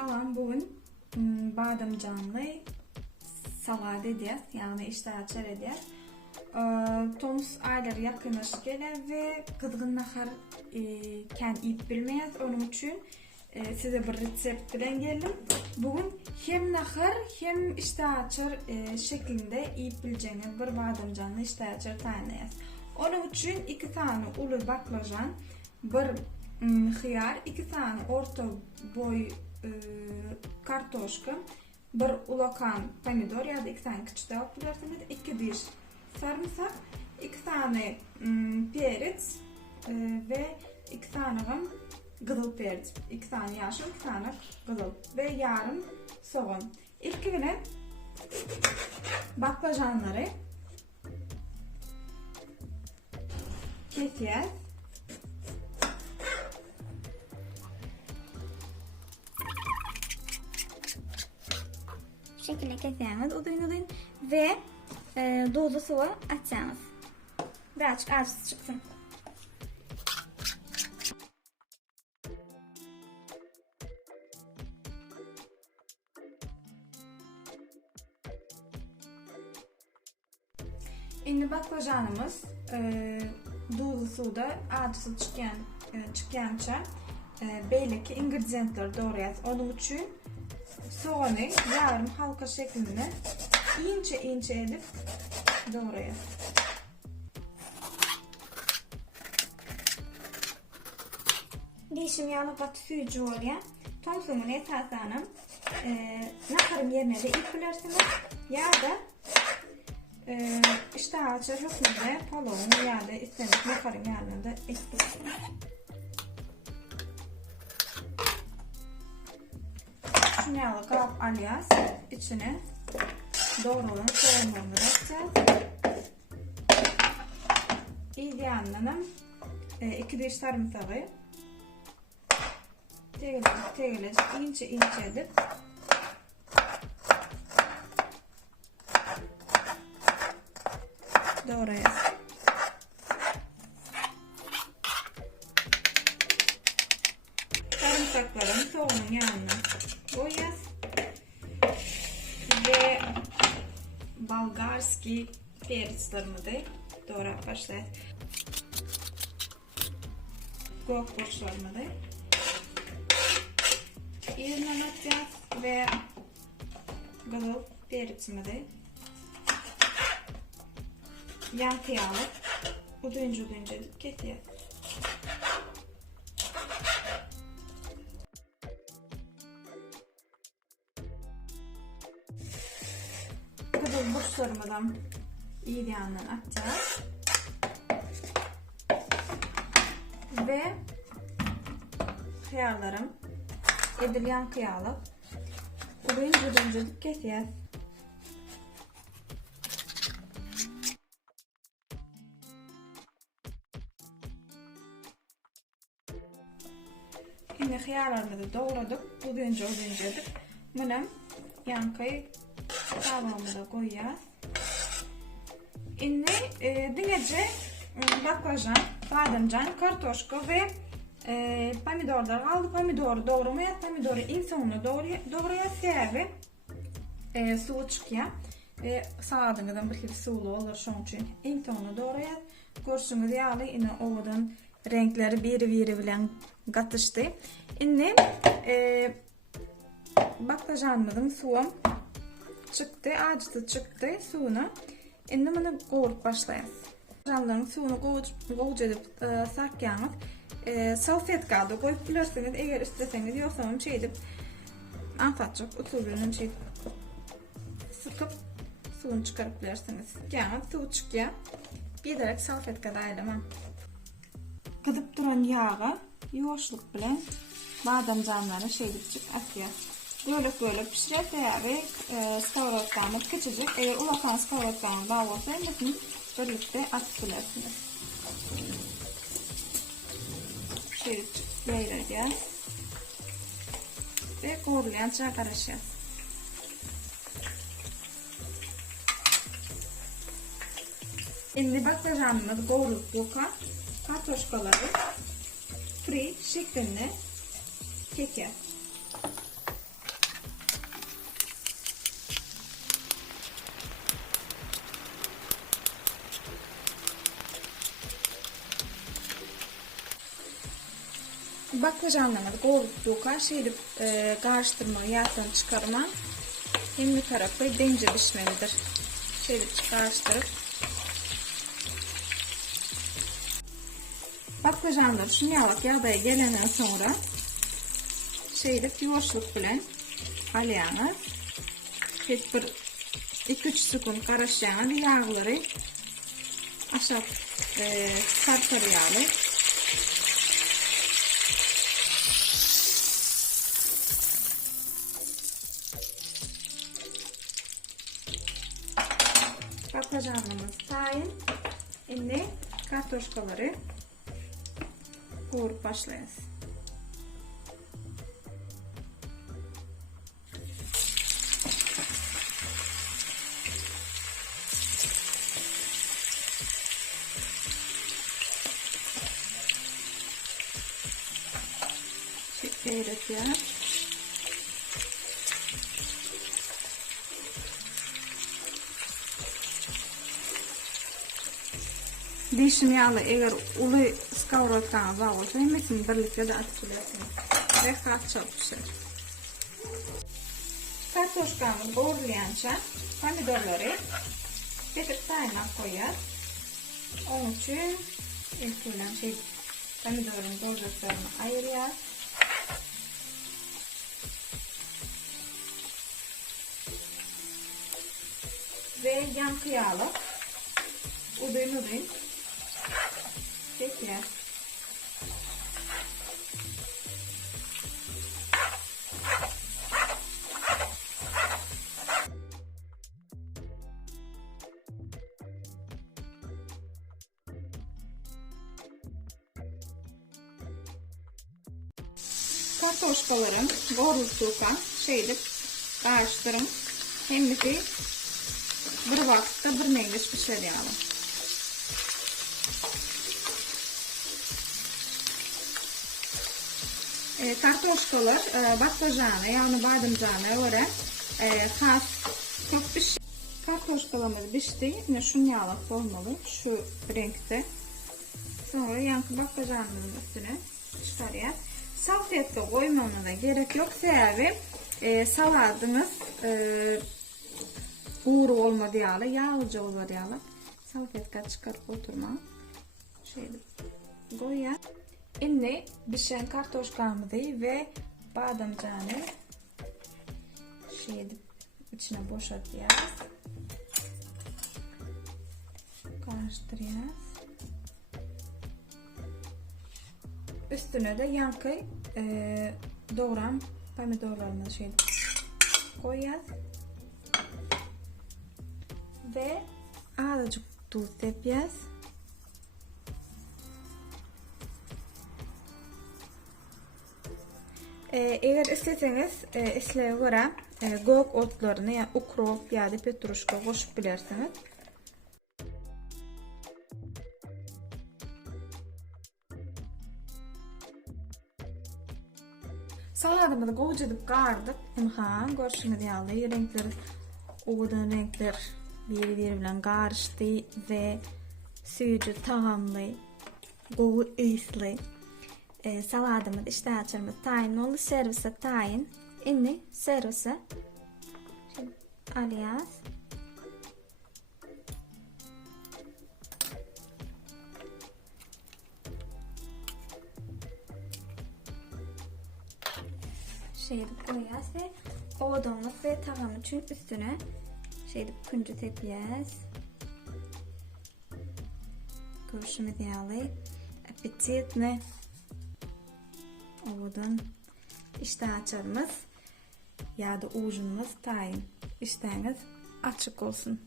Salam, bugün hmm, bademcanlı salad edeceğiz. Yani iştahçılar edeceğiz. Ee, Tomuz ayları yakınlaşıp gelir ve kızgın nahar e, kend ip bilmeyiz. Onun için e, size bir resept bilen geldim. Bugün hem nahar hem iştahçır e, şeklinde ip bileceğiniz bir bademcanlı iştahçır tanıyız. Onun için iki tane ulu baklajan, bir Hmm, hıyar, iki tane orta boy e, kartoşka, bir ulakan pomidor ya da iki tane küçük tavuk bilirsiniz, iki diş sarımsak, iki tane mm, perec ve iki tane gıdıl perec, iki tane yaşıl, iki tane gıdıl ve yarım soğan. İlk güne baklajanları keseceğiz. Şekilde keseceğiniz udayın udayın ve e, dolu sıvı açacağınız. Birazcık acısı çıksın. Şimdi baklajanımız e, dolu suda acısı çıkan e, çıkança e, belli ingredientleri doğrayacağız. Onun için soğanı yarım halka şeklinde ince ince edip doğrayacağız. Dişim yağlı bat füyücü oraya. Tomsumun esasını e, nakarım yerine de ip bilirsiniz. Ya da e, işte ağaçı hükmünde palonu ya da istemiş nakarım yerine de ip Şunyalı kap alyas içine doğrulan soğanlarını atacağız. İyice yanlarına e, iki diş sarımsağı tegelecek tegelecek ince ince edip doğrayacağız. Sarımsakların soğanın yanına koyacağız. Ve perçlerimi de doğrayıp başlayacağız. Gok borçlarımı da yerine atacağız ve galı perçimi de yankıya alıp uduncu uduncu edip keseceğiz. Bu sormadan iyi bir yandan atacağız. Ve hıyarlarım edilgen kıyalı. Bugün cüdüncülük keseceğiz. Şimdi hıyarlarımı da doğradık. Uduncu uduncu edip bunu yankayı da koyacağız. Şimdi e, dinlece e, baklajan, bademcan, kartoşka ve e, pomidorlar aldı. Pomidoru doğramaya, pomidoru sonuna doğraya, servi e, suyu çıkıyor. Ve saladınızdan bir kere sulu olur şunun için. İlk sonuna doğraya kurşunuz yağlı yine ovadan renkleri biri biri bilen katıştı. Şimdi e, baklajanımızın suyu acısı çıktı suyunu. Şimdi bunu kavurup başlayacağız. Baklajanların suyunu kavurup edip e, sarkacağımız e, salfetkada koyup bilirsiniz. Eğer isteseniz yoksam şey edip anfatacak usulünün şey sıkıp suyunu çıkarıp bilirsiniz. Yani su çıkıyor. Giderek salfetkada aylamam. Kızıp duran yağı yoğuşluk bilen bademcanları şey edip atıyor. Böyle böyle pişirip veya bir e, skavaratlarını küçücük eğer ulakan skavaratlarını daha olsaydı birlikte atıp bilersiniz. Şöyle böylece ve korulayan çıkarışız. Şimdi baklajanımız kavrulduğu kartoşkaları free şeklinde keker. Baklıcanlarımızı kavurdukça şeydi e, karıştırma, yağdan çıkarma hem bir tarafı dence pişmelidir. Şöyle karıştırıp. Baklıcanlar şimdi yavaş yağdaya gelenden sonra şeyde yoğuşluk bilen alyağını hep bir 2-3 sekund karışacağını yağları aşağı e, sarkar Patlıcanımız tayin. Şimdi kartoşkaları kavurup başlayız. Şöyle yapıyoruz. Değişim yağlı eğer ulu skavrodkan var olsa yemesin birlikte de atılıyorsun. Ve kat çok pişer. Kartoşkamı doğrulayanca pomidorları getirip tayına koyar. Onun için ilk öyle şey pomidorun doğruluklarını ayırıyor. Ve yankı yağlı udayım udayım bekler. Kartoşkalarım kavrulduğundan şeyde karıştırım. Hem de bir vakitte bir meyveş pişer kartoşkalar e, baklıcanı yani bademcanı öyle e, has çok piş. Kartoşkalarımız pişti. Yine şun yağlık olmalı. Şu renkte. Sonra yankı baklıcanının üstüne çıkarıyor. Salfetle koymamına gerek yok. Sebebi e, saladımız e, uğru olmadı yağlı. Yağlıca olmadı yağlı. Salfetka çıkarıp oturma. Şöyle koyar. Şimdi pişen kartoşkamızı ve bademcanı şey içine boşaltıyoruz. Karıştırıyoruz. Üstüne de yankı e, doğran pomidorlarını şey koyuyoruz. Ve azıcık tuz yapıyoruz. Eğer isteseniz e, isteğe göre e, gök otlarını yani ukrop ya da petruşka koşup bilersiniz. Saladımızı kovucuduk kardık. İmhan görüşünüz yağlı renkler Oğudan renkler bir bir bilen ve suyucu tamamlı, kovu iyisli. İşte açarımız tayin oldu. Servise tayin. Inni servise şimdi alıyoruz. Şeyi koyacağız ve oğudumluk ve tavam için üstüne şeyi kuncu tepiyez. Görüşümüz yağlı. Appetitne. Ovadan işte açarımız ya da ucumuz tayin. İşteniz açık olsun.